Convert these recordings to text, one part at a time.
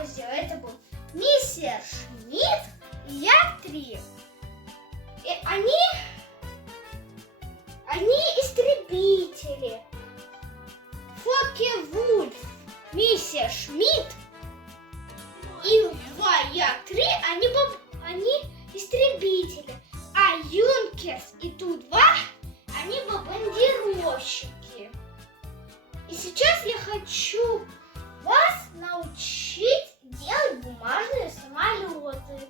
папа сделал. Это был мистер Шмидт и я 3. И они истребители. Фоке-Вульф, мистер Шмидт и 2, я 3, они истребители. А Юнкерс и Ту-2, они бомбардировщики. И сейчас я хочу вас научить делать бумажные самолеты.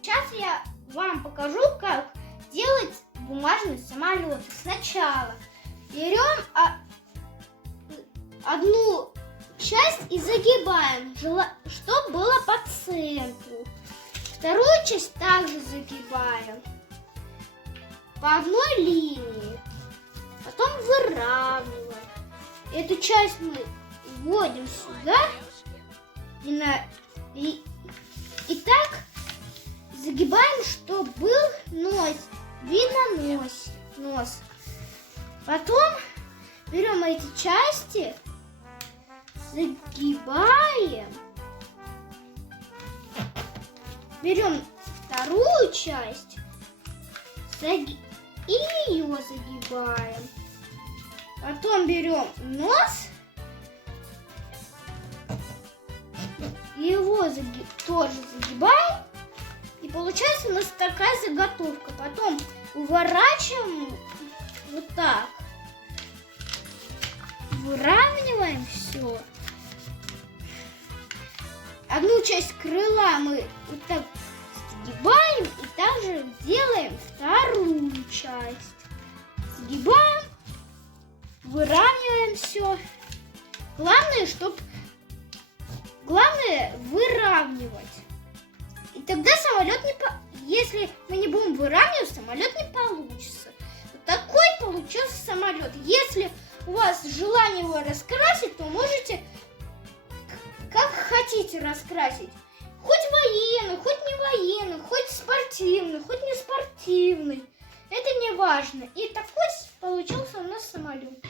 Сейчас я вам покажу, как делать бумажные самолеты. Сначала берем одну часть и загибаем, чтобы было по центру. Вторую часть также загибаем по одной линии. Потом выравниваем. Эту часть мы вводим сюда. И так загибаем, чтобы был нос. Видно нос. Потом берем эти части, загибаем. Берем вторую часть и ее загибаем. Потом берем нос, его тоже загибаем. И получается у нас такая заготовка. Потом уворачиваем вот так. Выравниваем все. Одну часть крыла мы вот так сгибаем и также делаем вторую часть. Сгибаем, выравниваем все. Главное выравнивать. И тогда если мы не будем выравнивать, самолет не получится. Вот такой получился самолет. Если у вас желание его раскрасить, то можете как хотите раскрасить. Хоть военный, хоть не военный, хоть спортивный, хоть не спортивный. Это не важно. И такой получился у нас самолет.